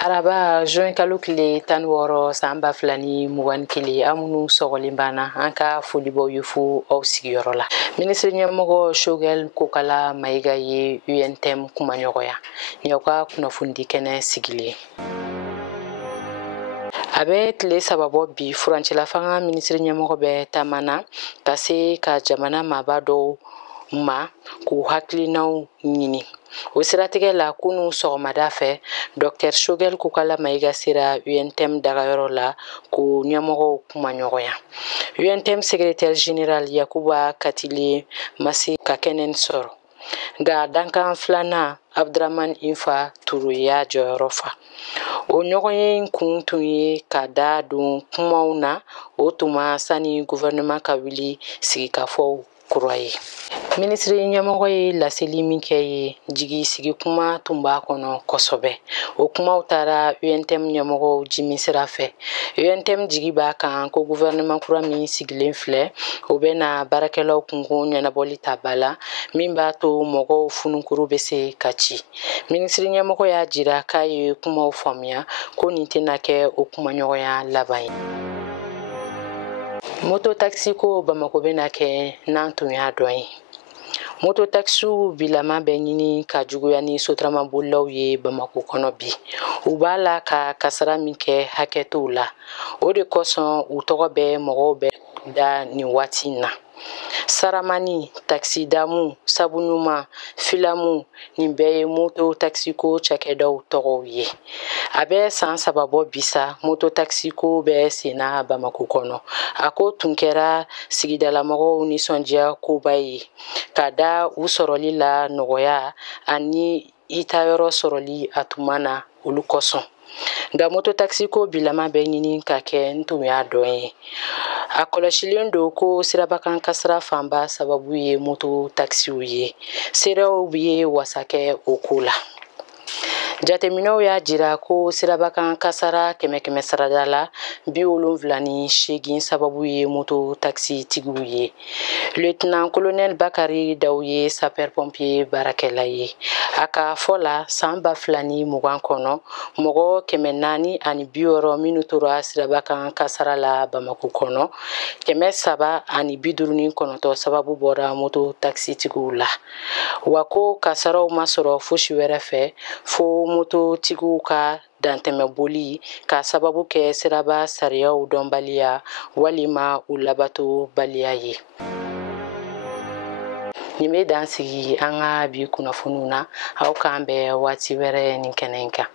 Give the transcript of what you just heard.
Araba juin kalo tile 16 san 2021 amunu sɔgɔlen banna an ka foli b'aw ye fo aw sigiyɔrɔ la. Ministre ɲɛmɔgɔ Shogɛl Kokala Mayiga ye UNTM kumaɲɔgɔnya ni aw ka kunafoni kɛnɛ sigilen. A bɛ tile 3 bɔ bi furancɛla fanga ministre ɲɛmɔgɔ bɛ taamana ka se ka jamana maaba dɔw ma k'u hakilinaw ɲini. O siratigɛ la kunu sɔgɔmada fɛ Dr Shogɛl Kokala Mayiga sera UNTM dagayɔrɔ la k'u ɲɛmɔgɔw kumaɲɔgɔnya. UNTM secrétaire général Yakuba Katile ma se ka kɛnɛ sɔrɔ nka dankan filanan Abdraman Infa Turu y'a jɔyɔrɔ fa. O ɲɔgɔnye kun tun ye ka da don kumaw na o tuma sani gouvernement ka wuli sigikafɔw kura ye. Ministre ɲɛmɔgɔ ye laseli min kɛ ye jigi sigi kuma tun b'a kɔnɔ kosɛbɛ. O kumaw taara UNTM ɲɛmɔgɔw jimi sira fɛ. UNTM jigi b'a kan ko gouvernement kura min sigilen filɛ o bɛ na baarakɛlaw kungo ɲɛnabɔli ta ba la min b'a to mɔgɔw funukuru bɛ se ka ci. Ministre ɲɛmɔgɔ y'a jira k'a ye kumaw faamuya ko nin tɛna kɛ o kumaɲɔgɔnya laban ye. Moto taxi ko Bamako bɛna kɛ n'an tun y'a dɔn ye. Moto taxiw bilama bɛ ɲini ka juguya ni sotarama bolilaw ye Bamako kɔnɔ bi. U b'a la ka kasara min kɛ hakɛ t'u la. O de kosɔn u tɔgɔ bɛ mɔgɔw bɛ da nin waati in na. Saramani, taxi damu, sabuɲuma, filamu, nin bɛɛ ye moto taxi ko cakɛdaw tɔgɔw ye. A bɛ san 3 bɔ bisa moto taxi ko bɛ senna Bamako kɔnɔ. A ko tun kɛra sigidalamɔgɔw nisɔndiya koba ye ka da u sɔrɔli la nɔgɔya ani itayɔrɔ sɔrɔli a tuma na olu kosɔn. Nka moto taxi ko bilama bɛ ɲini ka kɛ n tun y'a dɔn ye. A kɔlɔsilen don ko sirabakan kasara fanba sababu ye moto taxiw ye. Seerew ye wasakɛ o ko la. Jateminɛw y'a jira ko sirabakan kasara 100 sarada la 78 sababu ye moto taxi tigiw ye. Lieutenant colonel Bakari Daw ye sapeur pompier baarakɛla ye. A ka fɔ la san 2020 kɔnɔ mɔgɔ 460 minnu tora sirabakan kasara la Bamako kɔnɔ 359 sababu bɔra moto taxi tigiw la. Wa ko kasaraw ma sɔrɔ fosi wɛrɛ fɛ fo moto tigiw ka dantɛmɛ boli ka sababu kɛ siraba sariyaw dɔnbaliya walima u labato baliya ye. Nin bɛ dan sigi an ka bi kunnafoniw na aw k'an bɛn waati wɛrɛ nin kɛnɛ in kan.